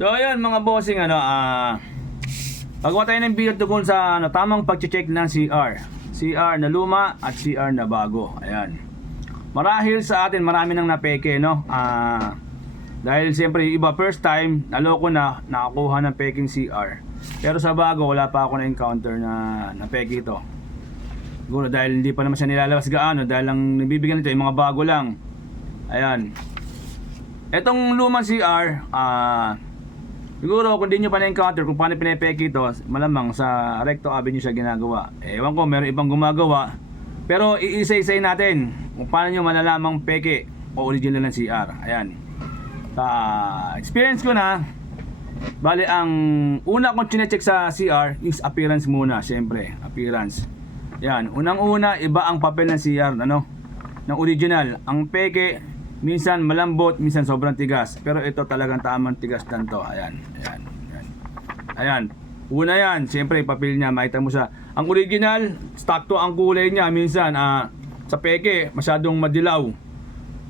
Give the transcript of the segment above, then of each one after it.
So ayun mga bossing, pagawa tayo ng video tungkol sa tamang pag-check ng CR na luma at CR na bago. Ayan. Marahil sa atin marami nang napeke, no? Dahil siyempre yung iba first time naloko na nakakuha ng peking CR. Pero sa bago wala pa ako na-encounter na napeke ito. Siguro dahil hindi pa naman siya nilalabas gaano, dahil lang nabibigyan nito yung mga bago lang. Ayan. Etong lumang CR, siguro kung di nyo pa na-encounter kung paano pinapeke ito, malamang sa Recto Avenue siya ginagawa. Ewan ko, meron ibang gumagawa. Pero iisa-isay natin kung paano nyo malalamang peke o original ng CR. Ayan. Sa experience ko na, bali ang una kong chinecheck sa CR is appearance muna. Siyempre, appearance. Ayan. Unang-una, iba ang papel ng CR, ng original. Ang peke, minsan malambot, minsan sobrang tigas. Pero ito talagang tamang tigas lang to. Ayan, ayan, ayan. Ayan. Una yan, siyempre papel niya, makita mo siya. Ang original, stock to ang kulay niya. Minsan, sa peke, masyadong madilaw.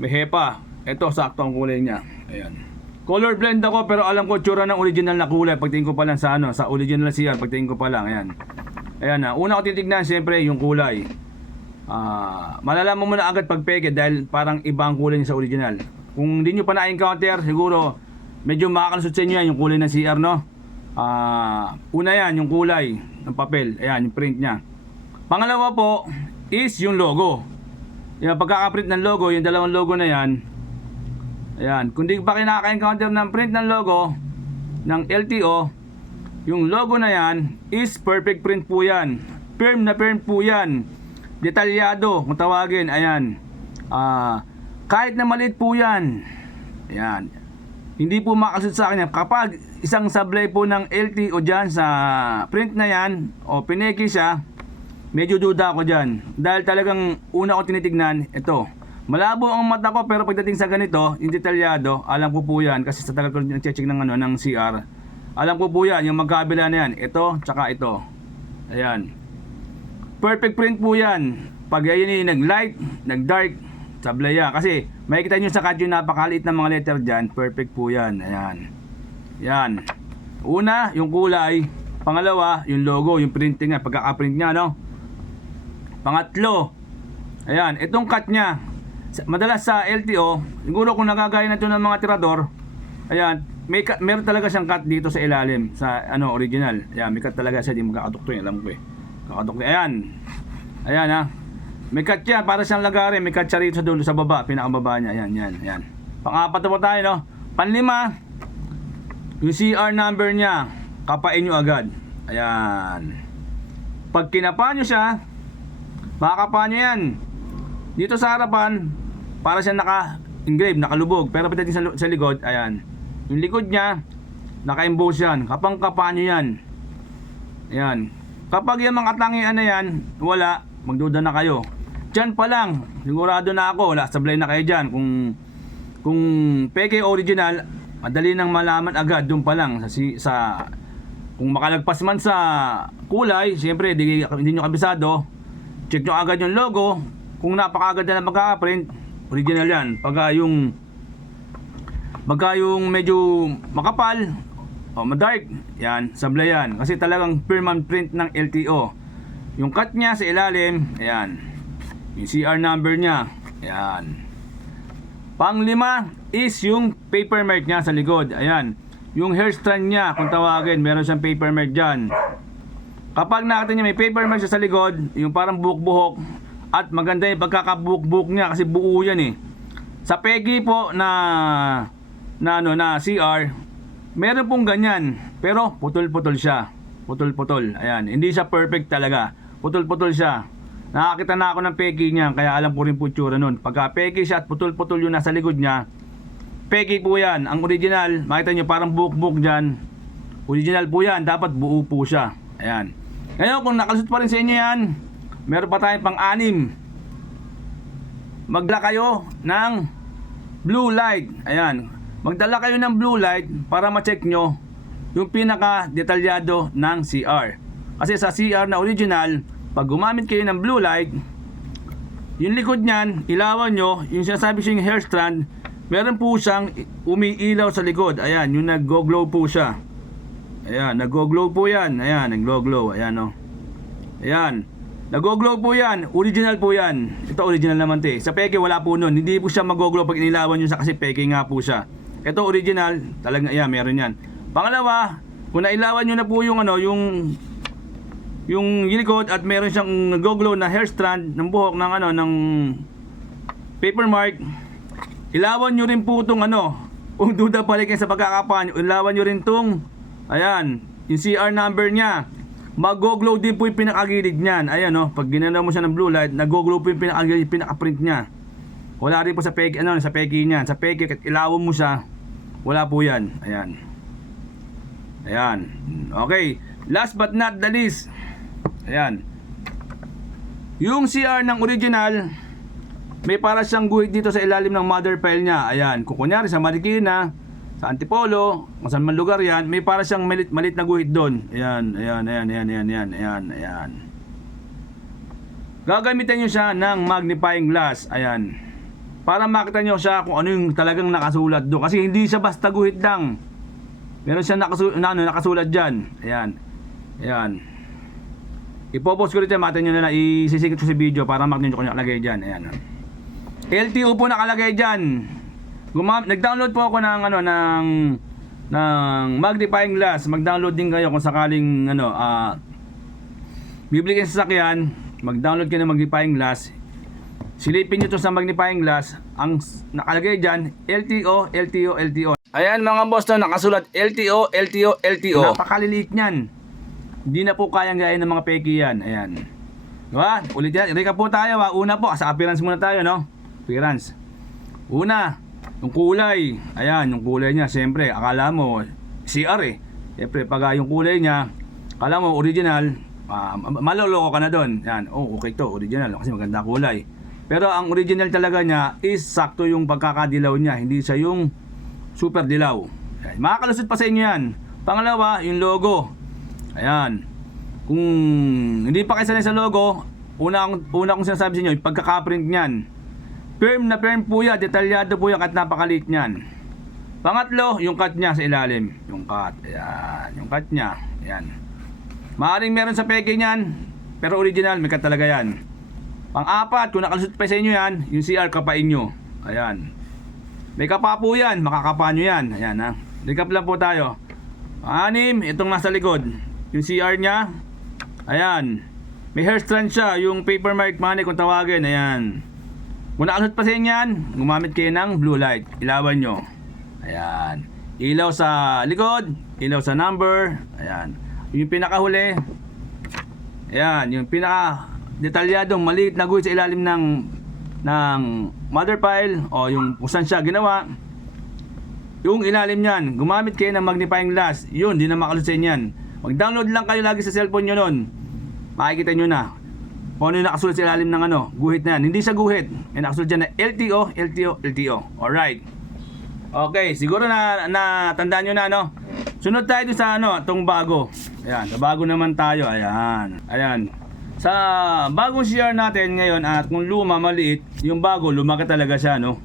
May hepa. Ito, sakto ang kulay niya. Ayan. Color blend ako, pero alam ko tsura ng original na kulay. Pagtingin ko pa lang sa sa original CR, pagtingin ko pa lang. Ayan. Ayan na. Una ko titignan, siyempre, yung kulay. Malalaman mo na agad pag peke dahil parang iba ang kulay niya sa original. Kung hindi nyo pa na-encounter, siguro medyo makakalusot sa inyo yan yung kulay ng CR, no? Una yan, yung kulay ng papel. Ayan, yung print niya. Pangalawa po is yung logo. Yung pagkakaprint ng logo, yung dalawang logo na yan. Ayan, kung di pa kayo nakaka-encounter ng print ng logo ng LTO, yung logo na yan is perfect print po yan. Firm na firm po yan. Detalyado kung tawagin. Ayan. Kahit na maliit po yan. Ayan. Hindi po makasud sa akin yan. Kapag isang sablay po ng LTO dyan sa print na yan o pineki siya, medyo duda ako dyan. Dahil talagang una ko tinitignan, ito. Malabo ang mata ko pero pagdating sa ganito, yung detalyado, alam ko po yan. Kasi sa tagal ko nag-check ng CR. Alam ko po yan, yung magkabila na yan. Ito, tsaka ito. Ayan. Perfect print po yan. Pag yan nag-light, nag-dark, sablaya. Kasi makikita nyo sa card yung napakaliit na mga letter dyan. Perfect po yan. Ayan. Yan. Una, yung kulay. Pangalawa, yung logo, yung printing niya, pagkaka-print niya, no? Pangatlo, ayan, itong cut niya. Madalas sa LTO, siguro kung nagagaya na ito ng mga tirador, ayan, meron talaga siyang cut dito sa ilalim, sa original. Ayan, may cut talaga siya, di magkakatukto yun, alam ko eh. Ayan. Ayan ha. May cut yan, para siyang lagarin. May cut siya rito sa dulo, sa baba, pinakababa niya. Ayan, yan, yan. Pang-apat na po tayo, no? Panlima, yung CR number niya, kapain nyo agad. Ayan. Pag kinapa nyo siya, makakapa nyo yan. Dito sa harapan, para siyang naka-engrave, nakalubog. Pero pagdating sa likod, ayan. Yung likod niya, naka-emboss yan. Kapang-kapa nyo yan. Ayan. Kapag yung mga tangian na yan, wala, magduda na kayo. Diyan pa lang, sigurado na ako, wala, sablay na kayo dyan. Kung peke original, madali nang malaman agad, doon pa lang. Kung makalagpas man sa kulay, siyempre, hindi nyo kabisado, check nyo agad yung logo. Kung napakagad na magkaka-print, original yan. Pagka yung medyo makapal, madark, yan, sablay yan. Kasi talagang firm print ng LTO. Yung cut niya sa ilalim, ayan. Yung CR number niya, ayan. Panglima is yung paper mark niya sa likod, ayan. Yung hair strand niya, kung tawagin, meron siyang paper mark dyan. Kapag nakita niya may paper mark siya sa likod, yung parang buhok-buhok, at maganda yung pagkakabuhok-buhok niya kasi buo yan eh. Sa pegi po na CR, meron pong ganyan, pero putol-putol siya. Putol-putol. Ayan, hindi siya perfect talaga. Putol-putol siya. Nakakita na ako ng peki niya, kaya alam ko rin po tsura nun. Pagka peki siya at putol-putol yung nasa likod niya, peki po yan. Ang original, makita nyo parang buhok-buhok dyan. Original po yan, dapat buo po siya. Ayan. Ngayon, kung nakalusot pa rin sa inyo yan, meron pa tayong pang-anim. Magdala kayo ng blue light. Ayan. Magdala kayo ng blue light para ma-check nyo yung pinaka-detalyado ng CR. Kasi sa CR na original, pag gumamit kayo ng blue light, yung likod nyan, ilawan nyo, yung sinasabi siyang hair strand, meron po siyang umiilaw sa likod. Ayan, yung nag-go-glow po siya. Ayan, nag-go-glow po yan. Ayan, nag-glow-glow. Ayan, oh. Ayan. Nag-go-glow po yan. Original po yan. Ito original naman to eh. Sa peke wala po nun. Hindi po siya mag-go-glow pag inilawan nyo siya kasi peke nga po siya. Ito original. Talagang, ayan, meron yan. Pangalawa, kung nailawan nyo na po yung ano, yung likod at meron siyang nag-go-glow na hair strand ng buhok ng ano, ng paper mark. Ilawan nyo rin po itong ano, kung duda pala kayo sa pagkakapan, ilawan nyo rin itong, ayan, yung CR number niya. Mag-go-glow din po yung pinakagilid niyan. Ayan, oh, pag ginana mo siya ng blue light, nag-go-glow po yung pinakagilid, pinaka-print niya. Wala rin po sa peke, ano, sa peke niyan. Sa peke, kahit ilawan mo siya, wala po yan. Ayan. Ayan. Okay. Last but not the least, ayan. Yung CR ng original, may para siyang guhit dito sa ilalim ng mother file niya. Ayan. Kung kunyari sa Marikina, sa Antipolo, kung saan man lugar yan, may para siyang malit na guhit doon. Ayan, ayan, ayan, ayan, ayan, ayan, ayan, ayan. Gagamitin nyo siya ng magnifying glass. Ayan. Para makita nyo siya kung ano yung talagang nakasulat doon. Kasi hindi siya basta guhit lang. Meron siya nakasulat dyan. Ayan. Ayan. Ipopost ko rin dyan, makita nyo na lang, isisikip ko sa video para makita nyo kung nakalagay dyan. Ayan. LTO po nakalagay dyan. Nag-download po ako ng ano ng magnifying glass. Mag-download din kayo kung sakaling ano bibili kayo sa sasakyan, mag-download kayo ng magnifying glass. Silipin niyo to sa magnifying glass. Ang nakalagay diyan, LTO, LTO, LTO. Ayan mga boss, no, nakasulat LTO, LTO, LTO. Napakaliliit niyan. Hindi na po kayang gayahin ng mga peki yan. Ayan. Diba? Ulit yan. Recap po tayo ha. Una po, sa appearance muna tayo, no? Appearance. Una, yung kulay. Ayan, yung kulay niya. Siyempre, akala mo CR eh. Siyempre, pag yung kulay niya, akala mo original, maloloko ka na doon. Yan, oh, okay to, original kasi maganda kulay. Pero ang original talaga niya is sakto yung pagkakadilaw niya. Hindi siya yung super dilaw. Ayan, makakalusot pa sa inyo yan. Pangalawa, yung logo. Ayan. Kung hindi pa kayo sanay sa logo, una kong sinasabi sa inyo, yung pagkakaprint niyan. Firm na firm po yan, detalyado po yan at napakaliit niyan. Pangatlo, yung cut niya sa ilalim. Yung cut, ayan, yung cut niya. Ayan. Maaaring meron sa peke niyan, pero original, may cut talaga yan. Pang-apat, kung nakalusot pa sa inyo yan, yung CR kapain nyo. Ayan. May kapa po yan, makakapa nyo yan. Ayan ha. Recap lang po tayo. Anim, itong nasa likod. Yung CR niya, ayan. May hair strand siya, yung paper mark money kung tawagin, ayan. Kung nakalusot pa sa inyo yan, gumamit kayo ng blue light. Ilawan nyo. Ayan. Ilaw sa likod, ilaw sa number. Ayan. Yung pinakahuli. Ayan. Yung pinaka detalyadong maliit na guhit sa ilalim ng mother file o yung kung saan siya ginawa. Yung ilalim niyan, gumamit kayo ng magnifying glass. Yun, di na makalusot sa inyo yan. Mag-download lang kayo lagi sa cellphone nyo nun. Makikita nyo na kung ano yung nakasulat sa ilalim ng ano, guhit na yan. Hindi sa guhit. May nakasulat dyan na LTO, LTO, LTO. Alright. Okay, siguro na tandaan nyo na, no? Sunod tayo sa ano, itong bago. Ayan, sa bago naman tayo. Ayan. Ayan. Sa bagong CR natin ngayon at kung luma, maliit, yung bago, lumaki talaga siya, no?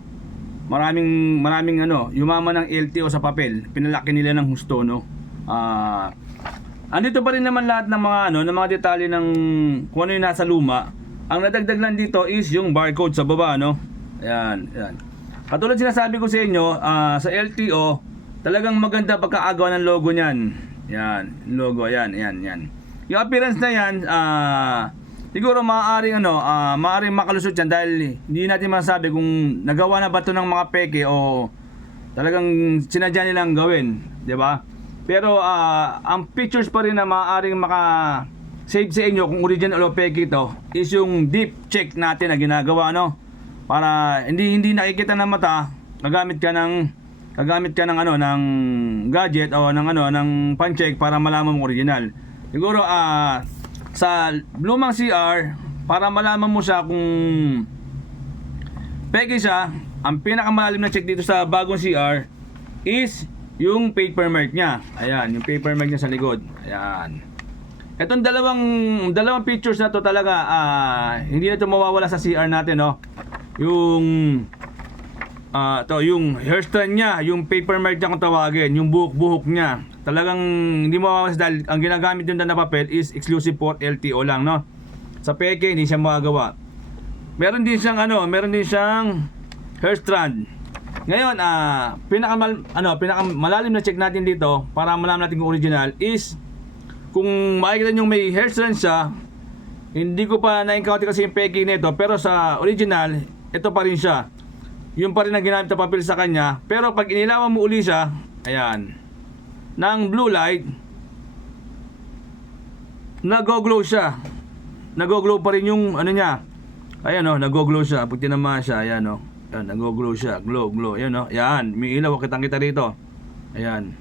Maraming ano, yumaman ng LTO sa papel. Pinalaki nila ng husto, no? Andito pa rin naman lahat ng mga ano, ng mga detalye ng kung ano yung nasa luma. Ang nadagdag lang dito is yung barcode sa baba, no? Ayan, ayan. Katulad sinasabi ko sa inyo, sa LTO, talagang maganda pagkaagawa ng logo niyan. Yan, logo, ayan, ayan, ayan. Yung appearance na yan, siguro maaaring ano, maaaring makalusot yan dahil hindi natin masasabi kung nagawa na ba ito ng mga peke o talagang sinadya nilang gawin, 'di ba? Pero ang pictures pa rin na maaaring maka-save sa inyo kung original o peke ito is yung deep check natin na ginagawa, no? Para hindi nakikita ng mata, gagamit ka ng ano ng gadget o ng ano ng pan-check para malaman mo original. Siguro sa lumang CR, para malaman mo siya kung peke siya, ang pinakamalalim na check dito sa bagong CR is yung paper mark niya. Ayan, yung paper mark niya sa likod. Ayan. Itong dalawang pictures na to talaga, hindi na ito mawawala sa CR natin, no? Yung to yung hairstand niya, yung paper mark niya kung tawagin, yung buhok-buhok niya. Talagang hindi mo mawawas dahil ang ginagamit din na papel is exclusive for LTO lang, no? Sa peke hindi siya magagawa. Meron din siyang hair strand. Ngayon, pinakamalalim na check natin dito para malaman natin kung original is kung makikita nyo may hair strand siya. Hindi ko pa na-encounter kasi yung peke nito, pero sa original, ito pa rin siya. Yung pa rin ang ginamit na papel sa kanya. Pero pag inilawan mo uli siya, ayan, ng blue light, nag-glow siya. Nag-glow pa rin yung ano niya. Ayan o, nag-glow siya. Pag tinamaan siya, ayan o. Ayan, nag-glow siya. Glow. Ayan o. Ayan, may ilaw. Kitang-kita rito. Ayan.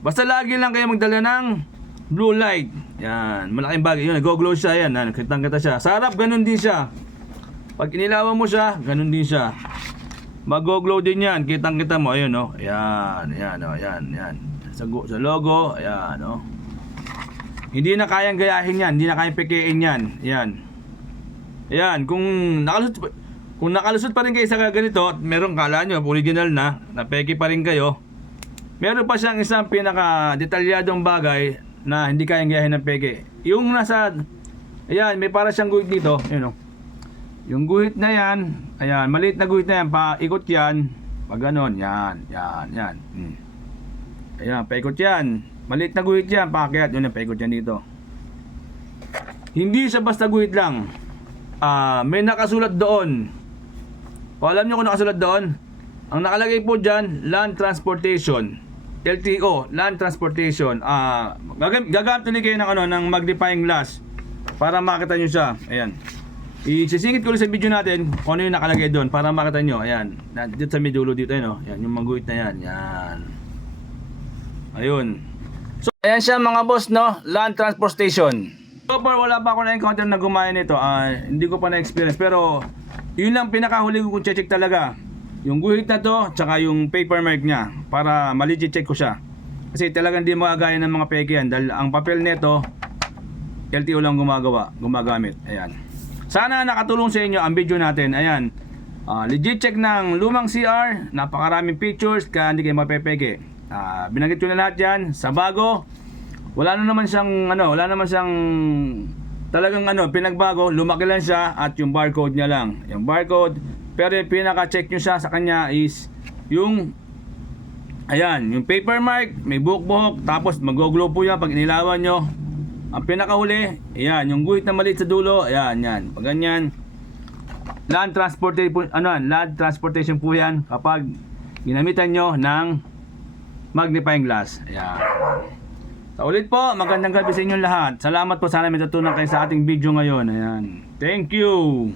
Basta lagi lang kayo magdala ng blue light. Ayan, malaking bagay. Yun, nag-glow siya. Ayan, kitang-kita siya. Sa harap, ganun din siya. Pag inilawan mo siya, ganun din siya. Mag-glow din yan. Kitang-kita mo. Ayun o. Ayan. Sa logo. Ayan o. Hindi na kayang gayahin yan. Hindi na kayang pekein yan. Ayan. Kung nakalusot pa rin kayo sa ganito, meron kala nyo, original na peke pa rin kayo. Meron pa siyang isang pinaka-detalyadong bagay na hindi kayang gayahin ng peke. Yung nasa, ayan, may para siyang guhit dito. Ayan o. Yung guhit na yan, ayan, maliit na guhit na yan, paikot yan. Pag ganon, yan. Ayan, paikot yan. Maliit na guhit yan, paakyat. Yun, paikot yan dito. Hindi siya basta guhit lang. May nakasulat doon. Alam nyo kung nakasulat doon? Ang nakalagay po dyan, Land Transportation. LTO, Land Transportation. Gagamit ulit kayo ng magnifying glass para makita nyo siya. Ayan. Isisingit ko ulit sa video natin kung ano yung nakalagay doon para makita nyo. Ayan. Dito sa medulo dito. Ayan, ayan yung maguhit na yan. Yan. Ayun. So, ayan siya mga boss, no? Land Transportation. So far, wala pa ako na-encounter na gumaya nito. Hindi ko pa na-experience. Pero, yun lang pinakahuli ko kung check talaga. Yung guhit na to, tsaka yung paper mark niya. Para ma-legit check ko siya. Kasi talagang di magagaya ng mga peke yan. Dahil ang papel nito, LTO lang gumagamit. Ayan. Sana nakatulong sa inyo ang video natin. Ayan. Legit check ng lumang CR. Napakaraming pictures, kaya hindi kayo mapepeke. Binanggit ko na lahat yan. Sa bago, wala naman siyang talagang pinagbago, lumaki lang siya at yung barcode niya lang. Yung barcode, pero yung pinaka-check nyo siya sa kanya is yung ayan, yung paper mark, may buhok-buhok, tapos mag-glow po yan pag inilawan nyo. Ang pinakahuli, ayan, yung guhit na maliit sa dulo, ayan, yan. Pag ganyan, land transportation po yan kapag ginamitan nyo ng magnifying glass. Ayan. So, ulit po, magandang gabi sa inyong lahat. Salamat po, sana may natutunan kayo sa ating video ngayon. Ayan. Thank you!